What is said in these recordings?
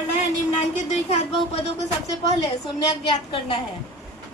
जोड़ना है निम्नांकित द्विघात बहुपदों को सबसे पहले शून्यक ज्ञात करना है।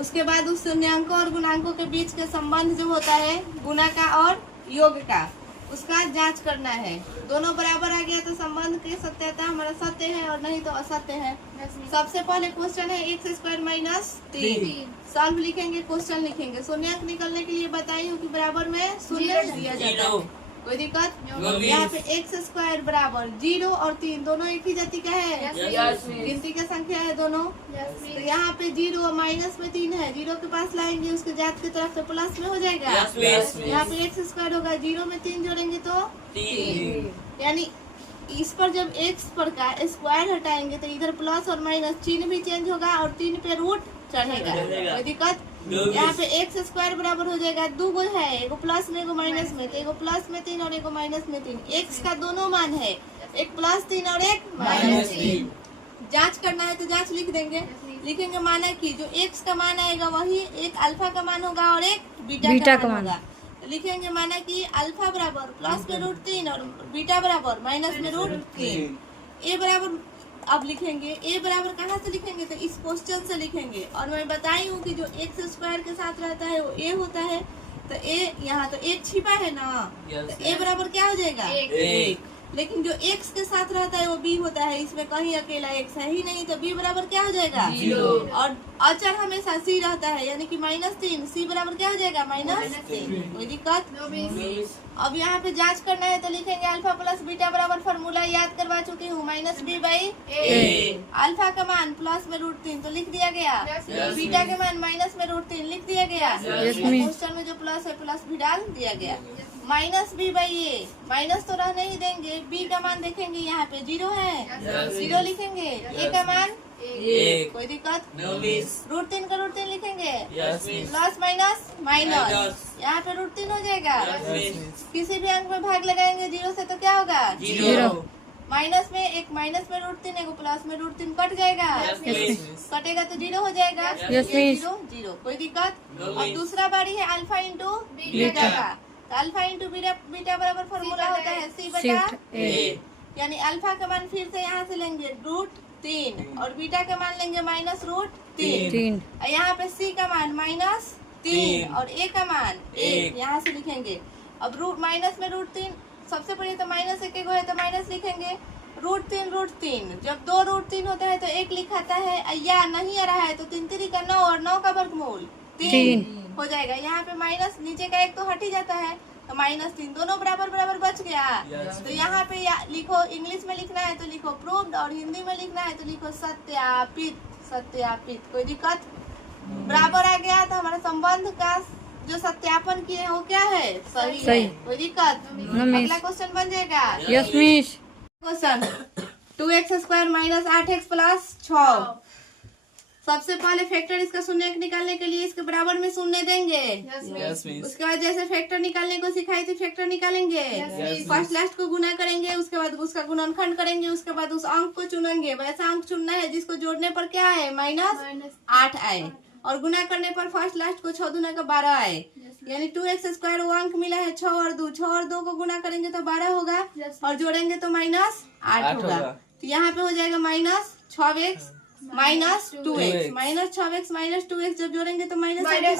उसके बाद उस शून्यांकों और गुणांकों के बीच के संबंध जो होता है गुणा का और योग का, उसका जांच करना है। दोनों बराबर आ गया तो संबंध की सत्यता हमारा सत्य है और नहीं तो असत्य है। सबसे पहले क्वेश्चन है x स्क्वायर माइनस 3। सॉल्व लिखेंगे, क्वेश्चन लिखेंगे। शून्यक निकलने के लिए बताई हूँ कि बराबर में शून्य दिया जाता है, कोई दिक्कत? यहाँ पे x स्क्वायर बराबर 0 और 3 दोनों एक ही जाति का है, गिनती का संख्या है दोनों। तो यहाँ पे 0 और माइनस में 3 है, 0 के पास लाएंगे उसके जात की तरफ तो प्लस में हो जाएगा। यहाँ पे x स्क्वायर होगा, 0 में 3 जोड़ेंगे तो 3, यानी इस पर जब x पर का स्क्वायर हटाएंगे तो इधर प्लस और माइनस चिन्ह भी चेंज होगा और 3 पे रूट चढ़ेगा, कोई दिक्कत? यहाँ पे x स्क्वायर बराबर हो जाएगा, दो गो है, एगो प्लस में एगो माइनस में, तो एगो प्लस में 3 और एगो माइनस में 3। x का दोनों मान है, एक प्लस 3 और एक माइनस 3। जांच करना है तो जांच लिख देंगे, लिखेंगे माना कि जो x का मान आएगा वही एक अल्फा का मान होगा और एक बीटा का मान होगा। तो लिखेंगे माना कि अल्फा बराबर प्लस में रूट 3 और बीटा बराबर माइनस में रूट 3। ए बराबर अब लिखेंगे, ए बराबर कहाँ से लिखेंगे तो इस क्वेश्चन से लिखेंगे। और मैं बताई हूँ कि जो x स्क्वायर के साथ रहता है वो a होता है, तो a यहाँ तो एक छिपा है ना, तो a बराबर क्या हो जाएगा? एक। लेकिन जो x के साथ रहता है वो b होता है, इसमें कहीं अकेला x है ही नहीं, तो b बराबर क्या हो जाएगा? 0। और अचर हमेशा c रहता है, यानी कि -3, c बराबर क्या हो जाएगा? -3। कोई दिक्कत? अब यहाँ पे जांच करना है तो लिखेंगे अल्फा प्लस बीटा बराबर फॉर्मूला याद करवा चुकी हूँ, -b/a। अल्फा का मान प्लस में रूट 3 तो लिख दिया गया, बीटा के मान माइनस में रूट 3 लिख दिया गया, क्वेश्चन में जो प्लस है प्लस भी डाल दिया गया। -b/a, माइनस तो रहने ही देंगे, b का मान देखेंगे यहाँ पे 0 है, 0 लिखेंगे, a का मान 1, कोई दिक्कत? रूट 3 का रूट 3 लिखेंगे, प्लस माइनस माइनस, यहाँ पे रूट 3 हो जाएगा। किसी भी अंक में भाग लगाएंगे 0 से तो क्या होगा? 0। माइनस में एक माइनस में रूट 3 एक प्लस में रूट 3 कट जाएगा, कटेगा तो 0 हो जाएगा, 0। कोई दिक्कत? अब दूसरा बारी है अल्फा इंटू बीटा का, तो अल्फा इंटू बीटा बराबर फॉर्मूला होता है c/a, यानी अल्फा का मान फिर से यहाँ से लेंगे रूट 3 और बीटा का मान लेंगे माइनस रूट 3। यहाँ पे c का मान -3 और a का मान 1, यहाँ से लिखेंगे। अब रूट माइनस में रूट 3, सबसे पहले तो माइनस एक है तो माइनस लिखेंगे, रूट 3, जब 2 रूट 3 होता है तो 1 लिखाता है, या नहीं आ रहा है तो 3 3 का 9 और 9 का वर्गमूल 3 हो जाएगा। यहाँ पे माइनस नीचे का एक तो हट ही जाता है, तो -3 दोनों बराबर बराबर बच गया। तो यहाँ पे लिखो, इंग्लिश में लिखना है तो लिखो प्रूव्ड और हिंदी में लिखना है तो लिखो सत्यापित। कोई दिक्कत? बराबर आ गया तो हमारा संबंध का जो सत्यापन किए हैं वो क्या है? सही है। कोई दिक्कत? अगला क्वेश्चन बन जाएगा। Yes miss. Question 2x square minus 8x plus 6। सबसे पहले फैक्टर इसका शून्य निकालने के लिए इसके बराबर में शून्य देंगे। उसके बाद जैसे फैक्टर निकालने को सिखाई थी फैक्टर निकालेंगे। फर्स्ट लास्ट को गुना करेंगे, उसके बाद उसका गुणनखंड करेंगे, उसके बाद उस अंक को चुनेंगे। वैसा अंक चुनना है जिसको जोड़ने पर क्या आए? -8 आए, और गुना करने पर फर्स्ट लास्ट को 6 दूना का 12 आए, यानी 2x स्क्वायर वो अंक मिला है 6 और 2 को गुना करेंगे तो 12 होगा, और जोड़ेंगे तो -8 होगा। तो यहाँ पे हो जाएगा -6x -2x, -6x जब जोड़ेंगे तो -8x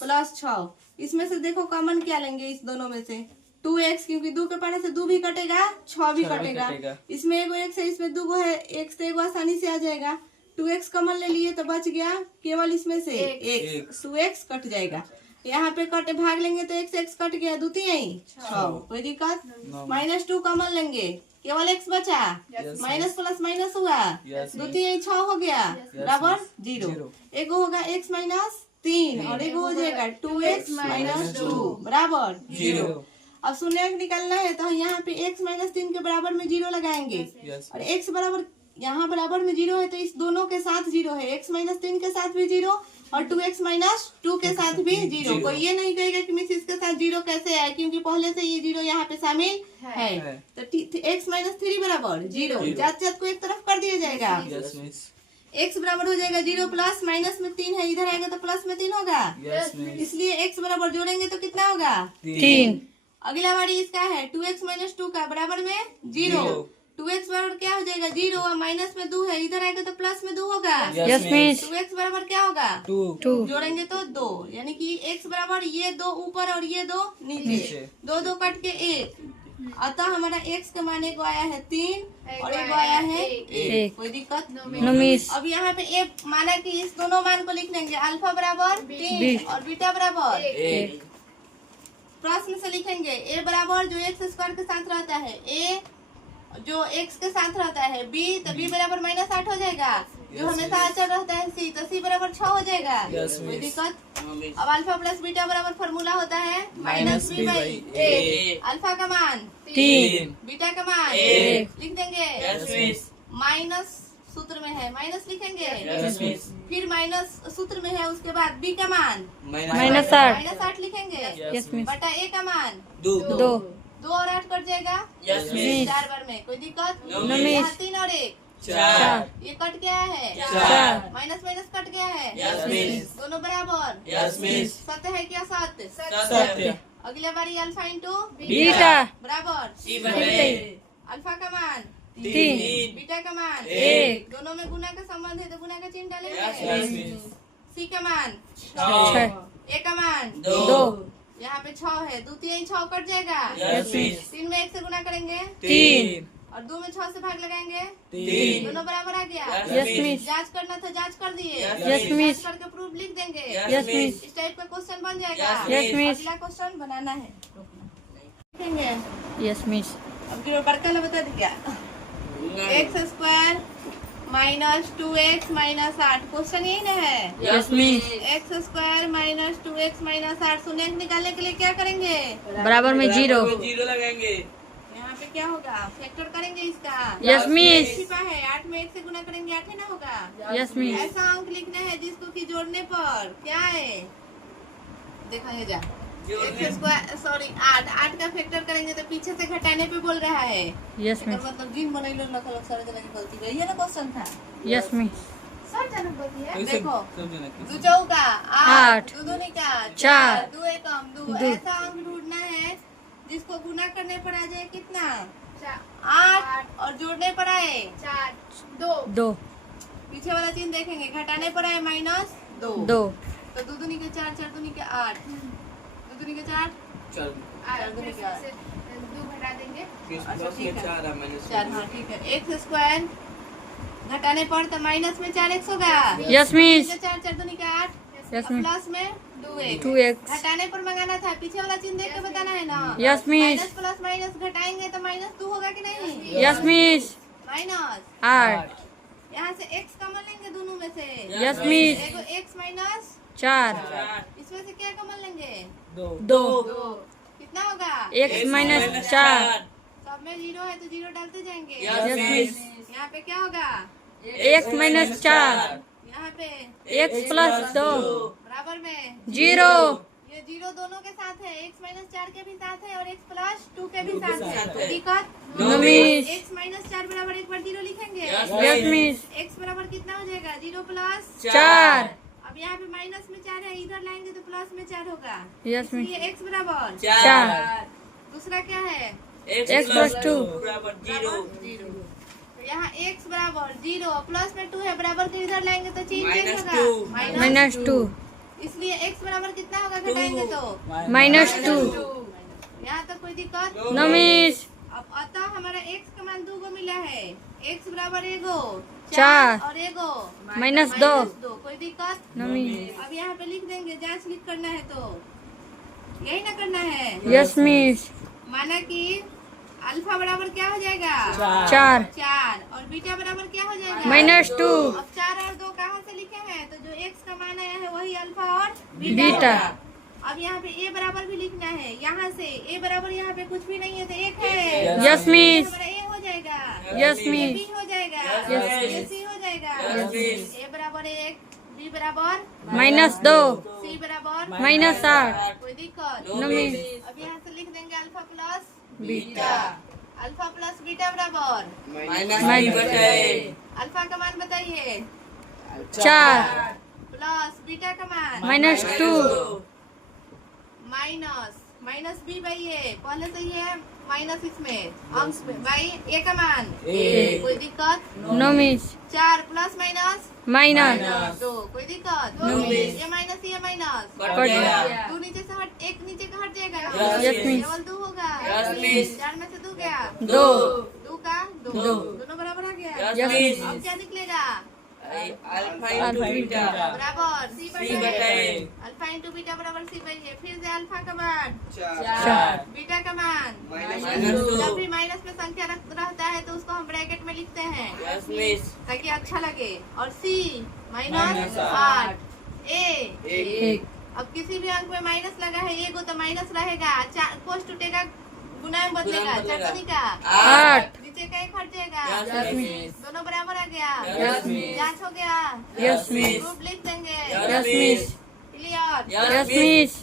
प्लस 6। इसमें से देखो कॉमन क्या लेंगे इस दोनों में से? 2x, क्योंकि 2 के पढ़ने से 2 भी कटेगा, 6 भी कटेगा। इसमें एगो x है, इसमें 2 है, x से एगो आसानी से आ जाएगा। 2x कॉमन ले लिए तो बच गया केवल इसमें से 1, 2x कट जाएगा। यहाँ पे कटे भाग लेंगे तो x कट गया, 2 3 6, कोई दिक्कत? -2 कॉमन लेंगे, केवल x बचा, माइनस प्लस माइनस हुआ, 2 3 6 हो गया, बराबर 0। एगो होगा x -3 और एगो हो जाएगा 2x -2 बराबर 0। अब शून्य निकालना है तो यहाँ पे x -3 के बराबर में 0 लगाएंगे, और x बराबर यहाँ बराबर में 0 है तो इस दोनों के साथ 0 है, x -3 के साथ भी 0 और 2x -2 के साथ भी 0। कोई ये नहीं कहेगा कि मिस इसके साथ 0 कैसे आए, क्योंकि पहले से ये 0 यहाँ पे शामिल है। तो x -3 बराबर 0, जात को एक तरफ कर दिया जाएगा। x बराबर हो जाएगा 0 प्लस माइनस में 3 है, इधर आएगा तो प्लस में 3 होगा, इसलिए x बराबर जोड़ेंगे तो कितना होगा? 3। अगला बारी इसका है 2x -2 का बराबर में 0, 2x बराबर क्या हो जाएगा 0 और माइनस में 2 है, इधर आएगा तो प्लस में 2 होगा। Yes miss. 2x बराबर क्या होगा 2 जोड़ेंगे तो 2, यानी कि x बराबर ये 2 ऊपर और ये 2 नीचे, 2 2 कट के 1। अतः हमारा x का मान एक आया है 3 और एक आया है 1। कोई दिक्कत नो मिस। अब यहाँ पे ए माना कि इस दोनों मान को लिख लेंगे, अल्फा बराबर 3 और बीटा बराबर 1। प्रश्न से लिखेंगे a बराबर जो x स्क्वायर के साथ रहता है, a जो x के साथ रहता है, b तो b बराबर -8 हो जाएगा, जो हमेशा अचर रहता है c तो c बराबर 6 हो जाएगा। कोई दिक्कत। अब अल्फा प्लस बीटा बराबर फॉर्मूला होता है -b/a। अल्फा का मान 3, बीटा का मान 1 लिख देंगे। माइनस सूत्र में है, माइनस लिखेंगे, फिर माइनस सूत्र में है, उसके बाद b का मान -8 -8 लिखेंगे, यस मिस। बटा a का मान 2 2 और 8 कट जाएगा यस मिस। 4 बार में। कोई दिक्कत नो मिस। यहाँ 3 और 1 4 ये कट गया है, 4 माइनस माइनस कट गया है, यस मिस। दोनों बराबर, यस मिस। सत्य है क्या सत्य? सत्य। अगले बारी अल्फा इंटू बीटा बराबर अल्फा का मान 3 बीटा का मान 1 दोनों में गुना का संबंध है तो गुना का चिन्ह डालेंगे। सी का मान 6 ए का मान 2 यहाँ पे 6 है, 2 3 6 कट जाएगा, यस मिस। 3 में 1 से गुना करेंगे 3 और 2 में 6 से भाग लगाएंगे, 3 दोनों बराबर आ गया। Yes miss. जांच करना था जांच कर दिए, यस मिस। जांच करके प्रूफ लिख देंगे, यस मिस। इस टाइप का क्वेश्चन बन जाएगा। Yes miss. अगला क्वेश्चन बनाना है, लिखेंगे। Yes miss. अब गिरो बड़का बता दी क्या, x square minus 2x minus 8, question यही ना है। Yes miss. x square minus 2x minus 8 शून्य निकालने के लिए क्या करेंगे, बराबर में 0 लगाएंगे। यहाँ पे क्या होगा फैक्टर करेंगे इसका। Yes miss. छिपा है 8 में 1 से गुना करेंगे 8 ही ना होगा। Yes miss. ऐसा अंक लिखना है जिसको कि जोड़ने पर क्या है देखेंगे जा x स्क्वायर सॉरी 8 का फैक्टर करेंगे तो पीछे से घटाने पे बोल रहा है। यस एकर मिस। मतलब जिन बनैलो लखल सारे जना की गलती है, ये ना क्वेश्चन था यस मिस। सब जना गलती है। कैसे? देखो सब जना की। 2 चौका 8 8, 2 दूनी का 4, 2 एकम 2 दो। ऐसा अंक ढूंढना है जिसको गुना करने पर आ जाए कितना 8 और जोड़ने पर आए 2 पीछे वाला चिन्ह देखेंगे, घटाने पर आए -2 2 तो 2 दूनी के 4 4 दूनी के 8 2 दूनी के 4 चल 4 दूनी के 8 फिर अच्छा, प्लस ठीक में है। 4 है माइनस 4 हाँ ठीक है। x स्क्वायर घटाने पर तो माइनस में 4x होगा, यस मिस। 4 4 दूनी के 8 यस और मिस। प्लस में 2x 2x घटाने पर मंगाना था, पीछे वाला चिन्ह देख के बताना है ना। Yes miss. Minus plus minus घटाएंगे तो -2 होगा कि नहीं, यस मिस। माइनस 8 यहाँ से x कॉमन लेंगे दोनों में से, यस मिस। एगो x माइनस 4 इसमें से क्या कॉमन लेंगे 2 2 कितना होगा x माइनस 4 सब में 0 है तो 0 डालते जाएंगे। Yes miss. यहाँ पे क्या होगा x माइनस 4 यहाँ पे x प्लस 2 बराबर में 0 ये 0 दोनों के साथ है, x माइनस 4 के भी साथ है और x प्लस 2 के भी साथ है। साथ है। दिक्कत नो मिस। x माइनस 4 बराबर एक बार 0 लिखेंगे, यस मिस। x बराबर कितना हो जाएगा 0 प्लस 4 अब यहाँ पे माइनस में 4 है, इधर लाएंगे तो प्लस में 4 होगा, यस मिस। इसलिए x बराबर 4 दूसरा क्या है x प्लस 2 बराबर 0 तो यहाँ x बराबर 0 प्लस में 2 है, बराबर के इधर लाएंगे तो चिन्ह चेंज -2 होगा माइनस 2 इसलिए x बराबर कितना होगा घटाएंगे तो माइनस 2 यहाँ तक कोई दिक्कत। No miss. अब अतः हमारा x का मान 2 को मिला है, x बराबर एगो 4 और एगो माइनस 2 कोई दिक्कत। No miss. अब यहाँ पे लिख देंगे, जांच लिख करना है तो यही ना करना है। Yes miss. माना कि अल्फा बराबर क्या हो जाएगा 4 4 और बीटा बराबर क्या हो जाएगा माइनस 2 अब 4 और 2 कहाँ से लिखे हैं तो जो x का मान आया है वही अल्फा और बीटा। अब यहाँ पे a बराबर भी लिखना है, यहाँ से a बराबर यहाँ पे कुछ भी नहीं है तो 1 है, यस मिस। हमारा a हो जाएगा, यस ये मिस। b हो जाएगा, यस ये c हो जाएगा, यस मिस। a बराबर 1 b बराबर माइनस 2 c बराबर माइनस 8 कोई दिक्कत। No miss. अब यहाँ से लिख देंगे alpha plus beta. Alpha plus beta बराबर माइनस 3 बटाए अल्फा का मान बताइए 4 प्लस बीटा का मान माइनस 2 माइनस बी बाई ए पहले से ही है माइनस इसमें अंश में भाई ए का मान एक। कोई दिक्कत? No miss 4 plus minus minus 2 कोई दिक्कत? No miss. ये माइनस ये माइनस कट गया 2 नीचे से हट, एक नीचे का हट जाएगा Yes, miss. केवल 2 होगा Yes, miss. 4 में से 2 गया 2 2 का 2 दो। दोनों बराबर आ गया Yes, miss. अब क्या निकलेगा? अल्फा इंटू बीटा बराबर सी बटा ए अल्फा इंटू बीटा बराबर सी बाई ए। फिर से अल्फा का मान 4 बीटा का मान माइनस जब 2 भी माइनस में संख्या रहता है तो उसको हम ब्रैकेट में लिखते हैं यस मिस ताकि अच्छा लगे। और सी माइनस माइनस 8 ए 1 अब किसी भी अंक में माइनस लगा है एक हो तो माइनस रहेगा, कोस टूटेगा, गुना में बदलेगा, गुना में बदलेगा। चार का 8 नीचे का एक हट जाएगा, यस मिस दोनों बराबर आ गया, Yes, miss. जांच हो गया, यस मिस ग्रुप लिख देंगे, yes miss clear. Yes miss